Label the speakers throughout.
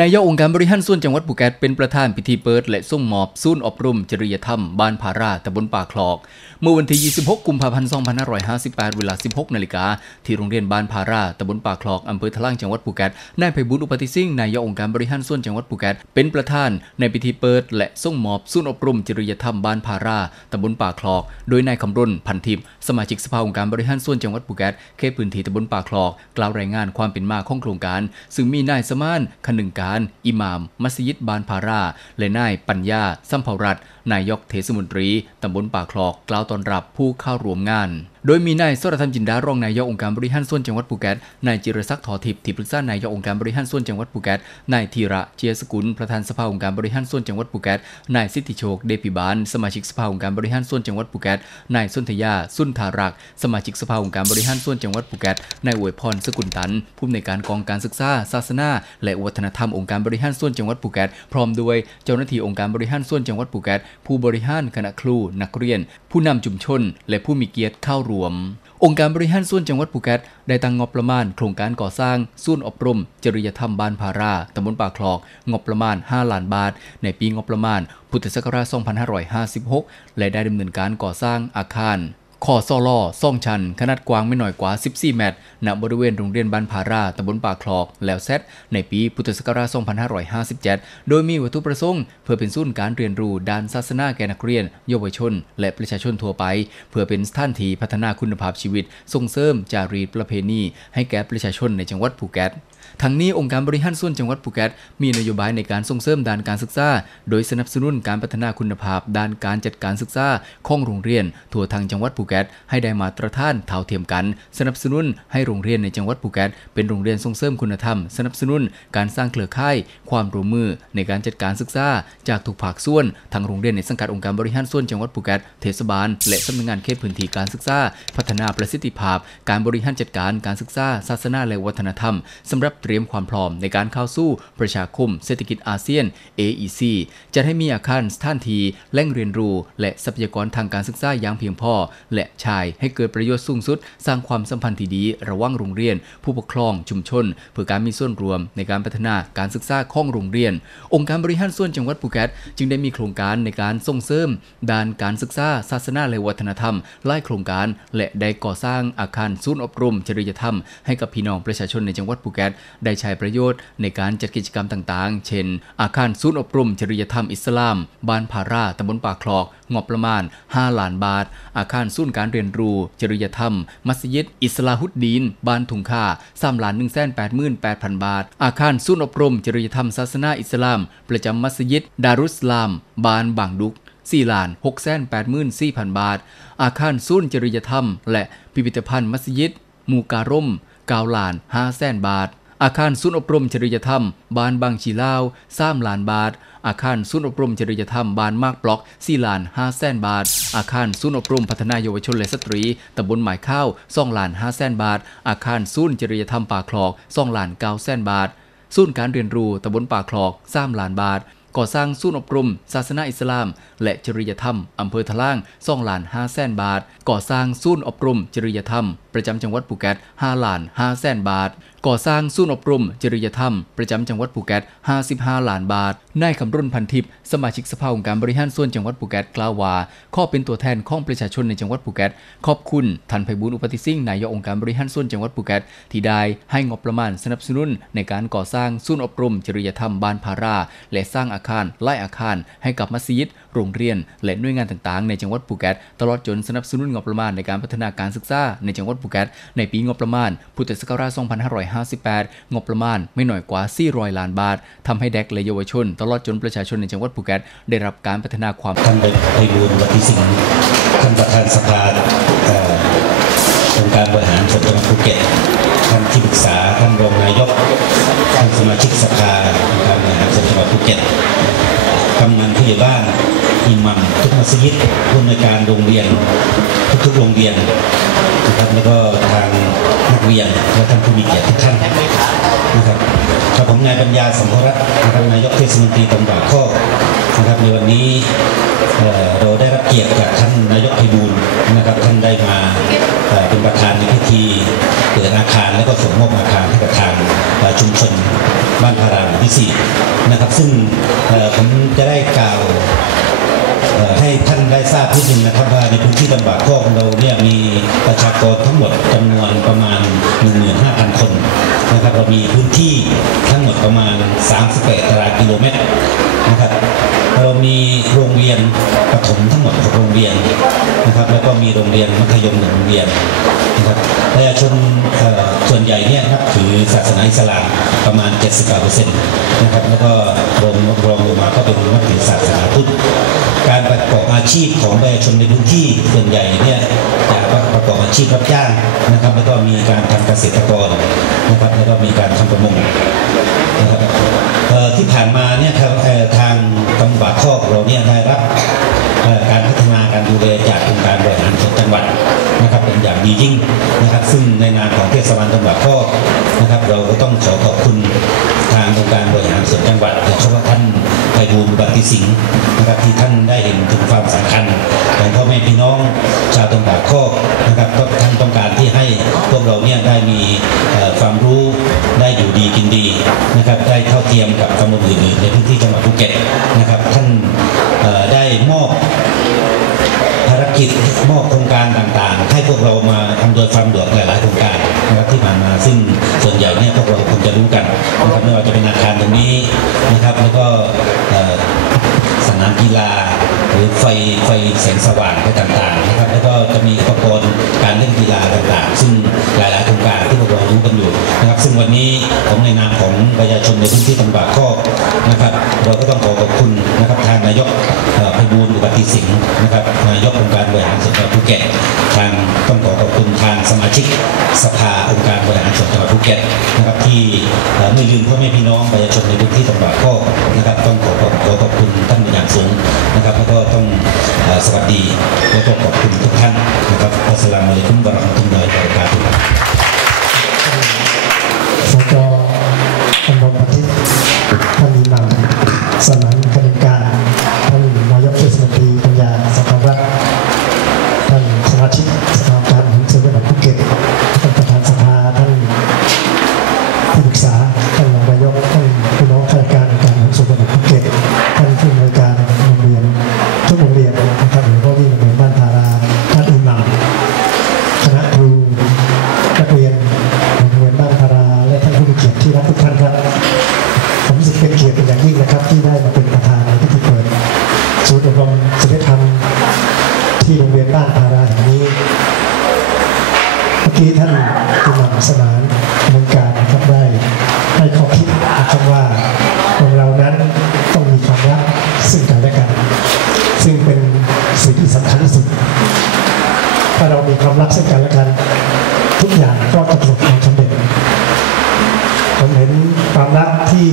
Speaker 1: นายกองค์การบริหารส่วนจังหวัดภูเก็ตเป็นประธานพิธีเปิด และส่งมอบศูนย์อบรมจริยธรรม บ้านผาราตำบลป่าคลอก เมื่อวันที่ 26 กุมภาพันธ์ 2558 เวลา 16 นาฬิกา ที่โรงเรียนบ้านผาราตำบลป่าคลอกอำเภอทะล่างจังหวัดภูเก็ตนายไพบุญอุปติสิ่งนายกองค์การบริหารส่วนจังหวัดภูเก็ตเป็นประธานในพิธีเปิด และส่งมอบศูนย์อบรมจริยธรรมบ้านผาราตำบลป่าคลอก โดยนายคำรณพันทิพย์สมาชิกสภาองค์การบริหารส่วนจังหวัดภูเก็ตเขตพื้นที่ตำบลป่าคลอก กล่าวรายงานความเป็นมาของโครงการ ซึ่งมีนายสมานคนึงการ อิหม่าม มัสยิดบานพาราและนายปัญญาสัมภารัตนายกเทศมนตรีตำบลป่าคลอกกล่าวตอนรับผู้เข้าร่วมงาน โดยมีนายสรธรรมจินดารองนายกองค์การบริหารส่วนจังหวัดภูเก็ต นายจิรศักดิ์ทอทิพย์ที่ปรึกษานายกองค์การบริหารส่วนจังหวัดภูเก็ต นายธีระเจียสกุล ประธานสภาองค์การบริหารส่วนจังหวัดภูเก็ต นายสิทธิโชค เดพิบาล สมาชิกสภาองค์การบริหารส่วนจังหวัดภูเก็ต นายสุนทยา สุนทารักษ์สมาชิกสภาองค์การบริหารส่วนจังหวัดภูเก็ต นายอวยพร สกุลตัน ผู้อำนวยการกองการศึกษา ศาสนา และวัฒนธรรมองค์การบริหารส่วนจังหวัดภูเก็ต พร้อมด้วยเจ้าหน้าที่องค์การบริหารส่วนจังหวัดภูเก็ต ผู้บริหารคณะครู นักเรียน ผู้นำชุมชน และผู้มีเกียรติเข้ารวมองค์การบริหารส่วนจังหวัดภูเก็ตได้ตั้งงบประมาณ โครงการก่อสร้างส่วนอบรม จริยธรรมบ้านพาราตำบลป่าคลอก งบประมาณ 5 ล้านบาท ในปีงบประมาณ พุทธศักราช 2556 และได้ดำเนินการก่อสร้างอาคาร คอซอล่อซ่องชัน ขนาดกว้างไม่น้อยกว่า 14 เมตร ณ บริเวณโรงเรียนบ้านพาราตำบลป่าคลอก แล้วเซตในปีพุทธศักราช 2557 โดยมีวัตถุประสงค์ เพื่อเป็นศูนย์การเรียนรู้ด้านศาสนาแก่นักเรียน เยาวชน และประชาชนทั่วไป เพื่อเป็นสถานที่พัฒนาคุณภาพชีวิต ส่งเสริมจารีตประเพณี ให้แก่ประชาชนในจังหวัดภูเก็ตทั้งนี้องค์การบริหารส่วนจังหวัดภูเก็ตมีนโยบายในการส่งเสริมด้านการศึกษา โดยสนับสนุนการพัฒนาคุณภาพ ด้านการจัดการศึกษาของโรงเรียน ทั่วทางจังหวัดภูเก็ตให้ได้มาตรฐานเท่าเทียมกัน สนับสนุนให้โรงเรียนในจังหวัดภูเก็ตเป็นโรงเรียนส่งเสริมคุณธรรม สนับสนุนการสร้างเครือข่ายความร่วมมือในการจัดการศึกษาจากทุกภาคส่วนทั้งโรงเรียนในสังกัดองค์การบริหารส่วนจังหวัดภูเก็ตเทศบาล และสำนักงานเขตพื้นที่การศึกษา พัฒนาประสิทธิภาพ การบริหารจัดการการศึกษาศาสนาและวัฒนธรรมสำหรับเตรียมความพร้อมในการเข้าสู่ประชาคม เศรษฐกิจอาเซียน AEC จะให้มีอาคารสถานที่แหล่งเรียนรู้ และทรัพยากรทางการศึกษาอย่างเพียงพอและชายให้เกิดประโยชน์สูงสุด สร้างความสัมพันธ์ที่ดี ระหว่างโรงเรียน ผู้ปกครองชุมชน เพื่อการมีส่วนรวมในการพัฒนาการศึกษาของโรงเรียน องค์การบริหารส่วนจังหวัดภูเก็ตจึงได้มีโครงการในการส่งเสริม ด้านการศึกษาศาสนาและวัฒนธรรมหลายโครงการ และได้ก่อสร้างอาคารศูนย์อบรมจริยธรรม ให้กับพี่น้องประชาชนในจังหวัดภูเก็ตได้ใช้ประโยชน์ในการจัดกิจกรรมต่างๆ เช่น อาคารศูนย์อบรมจริยธรรมอิสลาม บ้านพาราตำบลป่าคลอก งบประมาณ 5 ล้านบาท อาคารศูนย์การเรียนรู้จริยธรรม มัสยิด อิสลาฮุดดีน บ้านถุงค่า3ล้าน1 8 8 0 0 0บาท อาคารศูนย์อบรมจริยธรรมศาสนาอิสลาม ประจำมัสยิด ดารุสลามบ้านบางดุก4ล้าน6 8 4 0 0 0 บาท อาคารศูนย์จริยธรรม และพิพิธภัณฑ์มัสยิด มูการ่ม9ล้าน5แสนบาท อาคารศูนย์อบรมจริยธรรมบ้านบางชีลาว3ล้านบาท อาคารศูนย์อบรมจริยธรรมบ้านมากบล็อกสี่ล้านห้าแสนบาท อาคารศูนย์อบรมพัฒนาเยาวชนและสตรีตำบลหมายข้าว2ล้านห้าแสนบาท อาคารศูนย์จริยธรรมป่าคลอกสองล้านเก้าแสนบาทศูนย์การเรียนรู้ตำบลป่าคลอก3ล้านบาท ก่อสร้างศูนย์อบรม ศาสนาอิสลาม และจริยธรรมอำเภอทะล่าง2ล้าน5แสนบาท ก่อสร้างศูนย์อบรม จริยธรรม ประจำจังหวัดภูเก็ต5ล้าน5แสนบาท ก่อสร้างศูนย์อบรม จริยธรรม ประจำจังหวัดภูเก็ต55 ล้านบาทนายคำรุ่นพันทิพย์สมาชิกสภาองค์การบริหารส่วนจังหวัดภูเก็ตกล่าวว่าข้อเป็นตัวแทนของประชาชนในจังหวัดภูเก็ตขอบคุณท่านไพบูลอุปติสิ่งนายกองค์การบริหารส่วนจังหวัดภูเก็ตที่ได้ให้งบประมาณสนับสนุนในการก่อสร้างศูนย์อบรม จริยธรรมบ้านพารา และสร้างอาคาร ไล่อาคาร ให้กับมัสยิด โรงเรียน และหน่วยงานต่างๆ ในจังหวัดภูเก็ต ตลอดจนสนับสนุนงบประมาณในการพัฒนาการศึกษาในจังหวัดภูเก็ต ในปีงบประมาณ พุทธศักราช 2558 งบประมาณไม่น้อยกว่า 400 ล้านบาททำให้เด็กและเยาวชน ตลอดจนประชาชนในจังหวัดภูเก็ต ได้รับการพัฒนาความ
Speaker 2: ท่านไพบูลย์วัติสิงห์ท่านประธานสภาเองค์การบริหารส่วนจังหวัดภูเก็ตท่านที่ปรึกษาท่านรองนายกท่านสมาชิกสภาองค์การบริหารส่วนจังหวัดภูเก็ตกำนันผู้ใหญ่บ้านอิหมัมทุกมัสยิดผู้อำนวยการโรงเรียน ทุกๆโรงเรียนนะครับแล้วก็ทางนักเรียนและท่านผู้มีเกียรติทุกท่านนะครับกับผมนายปัญญาสัมภรัตน์นะครับนายกเทศมนตรีตำบลข้อนะครับในวันนี้เราได้รับเกียรติจากท่านนายกไพบูลนะครับท่านได้มา เป็นประธานในพิธีเปิดอาคารและก็ส่งมอบอาคารให้กับทางชุมชนบ้านพารามหมู่ที่สี่นะครับ ซึ่งผมจะได้กล่าวให้ท่านได้ทราบนิดนึงนะครับว่าในพื้นที่ตำบลข้อของเราเนี่ยมีประชากรทั้งหมดจำนวนประมาณ 15,000 คนนะครับเรามีพื้นที่ทั้งหมดประมาณ 38 ตารางกิโลเมตรนะครับเรามีโรงเรียนประถมทั้งหมด6โรงเรียน นะครับ แล้วก็มีโรงเรียนมัธยมหนึ่งโรงเรียนนะครับประชาชนส่วนใหญ่เนี่ยนับถือศาสนาอิสลามประมาณ79%นะครับแล้วก็รองรองลงมาก็เป็นนับถือศาสนาพุทธการประกอบอาชีพของประชาชนในพื้นที่ส่วนใหญ่เนี่ยจะประกอบอาชีพรับจ้างนะครับ แล้วก็มีการทำเกษตรกรนะครับแล้วก็มีการทำประมงนะครับที่ผ่านมาเนี่ยทางตำบลข้อของเราเนี่ยได้รับการพัฒนาการ ดูแลจากองค์การบริหารส่วนจังหวัดนะครับเป็นอย่างดียิ่งนะครับซึ่งในนามของเทศบาลตำบลข้อนะครับเราก็ต้องขอขอบคุณทางองค์การบริหารส่วนจังหวัดโดยเฉพาะท่านไพบูลบัติสิงห์นะครับที่ท่านได้เห็นถึงความสำคัญของพ่อแม่พี่น้องชาวตำบลข้อนะครับก็ท่านต้องการที่ให้พวกเราเนี่ยได้มีความรู้ได้อยู่ดีกินดีนะครับได้เท่าเทียมกับตำบลอื่นๆในพื้นที่จังหวัดภูเก็ตนะครับท่านได้มอบ กิจมอบโครงการต่างๆ ให้พวกเรามาทำโดยความด่วนหลายๆโครงการนะครับที่ผ่านมาซึ่งส่วนใหญ่เนี่ยพวกเราคงจะรู้กันนะครับไม่ว่าจะเป็นอาคารตรงนี้นะครับแล้วก็สนามกีฬาหรือไฟไฟแสงสว่างไรต่างๆนะครับแล้วก็จะมีอุปกรณ์การเล่นกีฬาต่างๆ ซึ่งหลายๆโครงการที่พวกเรารู้กันอยู่ ซึ่งวันนี้ผมในนามของประชาชนในพื้นที่ตำบลข้อนะครับเราก็ต้องขอขอบคุณนะครับทางนายกไพบูลย์อุบติสิงห์นะครับนายกองค์การบริหารส่วนจังหวัดภูเก็ตทางต้องขอขอบคุณทางสมาชิกสภาองค์การบริหารส่วนจังหวัดภูเก็ตนะครับที่ไม่ลืมพ่อแม่พี่น้องประชาชนในพื้นที่ตำบลข้อนะครับต้องขอขอบขอขอบคุณท่านเป็นอย่างสูงนะครับแล้วก็ต้องสวัสดีแล้วก็ขอบคุณทุกท่านนะครับอัสสลามุอะลัยกุมวะเราะห์มะตุลลอฮิวะบะเราะ
Speaker 3: กาตุ ความรักซึ่งกันและกัน ทุกอย่างก็จะประสบความสำเร็จผมเห็นความรักที่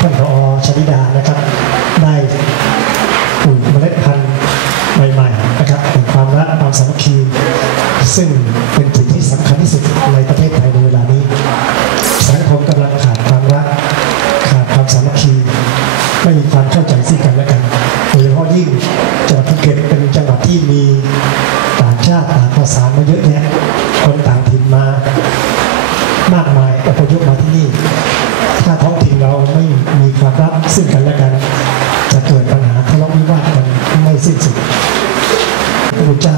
Speaker 3: ท่านพอชนิดานะครับ ได้ปลูกเมล็ดพันธุ์ใหม่ๆนะครับเป็นความรักความสามัคคีซึ่งเป็น อพยพมาที่นี่ ถ้าท้องถิ่นเราไม่มีความรักซึ่งกันและกัน จะเกิดปัญหาทะเลาะวิวาทกันไม่สิ้นสุดพระเจ้า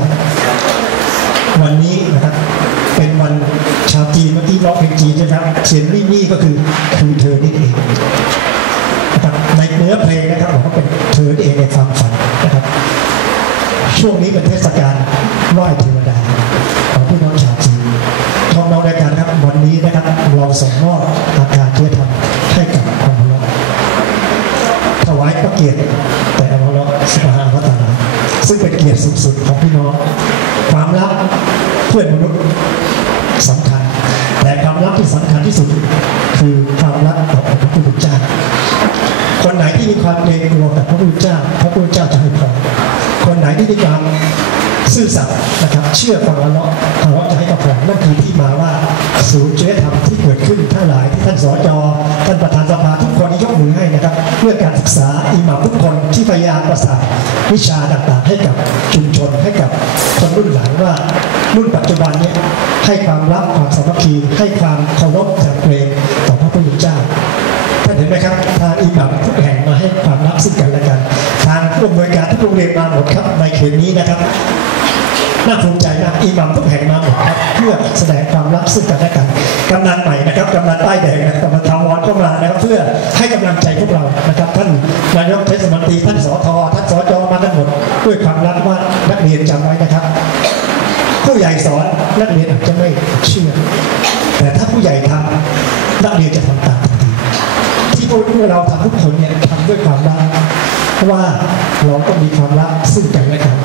Speaker 3: วันนี้นะครับเป็นวันชาวจีนเมื่อกี้ร้องเพลงจีนใช่ไหมครับเขียนนี่นี่ก็คือคือเธอนี่เองนะครับในเนื้อเพลงนะครับบอกว่าเป็นเธอเองในความฝันนะครับ ช่วงนี้เป็นเทศกาล สุดของพี่น้อง ความรักเพื่อนมนุษย์สำคัญ แต่ความรักที่สำคัญที่สุด คือความรักต่อพระพุทธเจ้า คนไหนที่มีความเกรงกลัวต่อพระพุทธเจ้า พระพุทธเจ้าจะให้พรคนไหนที่มีความซื่อสัตย์นะครับ เชื่อฟังอัลเลาะห์อัลเลาะห์จะให้กับพรนั่นคือที่มาว่า ศูนย์จริยธรรมที่เกิดขึ้นทั้งหลายที่ท่านสจท่านประธานสภา มือให้นะครับ เพื่อการศึกษาอิหม่ามทุกคนที่พยายามประสานวิชาต่างๆ ให้กับชุมชนให้กับคนรุ่นหลังว่ารุ่นปัจจุบันเนี่ยให้ความรักความสามัคคีให้ความเคารพแเกรงต่อพระผู้เป็นเจ้าท่านเห็นไหมครับทางอิหมัมทุกแห่งมาให้ความรักซึ่งกันและกัน ทางผู้อำนวยการทุกโรงเรียนมาหมดครับในเขตนี้นะครับน่าภูมิใจนะอิหมัมทุกแห่งมาหมดครับเพื่อแสดงความรักซึ่งกันและกันกำนันใหม่นะครับกำนันป้แดงนะครับกำนัน ด้วยความรักว่านักเรียนจำไว้นะครับ ผู้ใหญ่สอนนักเรียนอาจจะไม่เชื่อ แต่ถ้าผู้ใหญ่ทำนักเรียนจะทำตามทันทีที่พวกเราทำทุกคนเนี่ยทำด้วยความรักว่าเราก็มีความรักซึ่งกันและกัน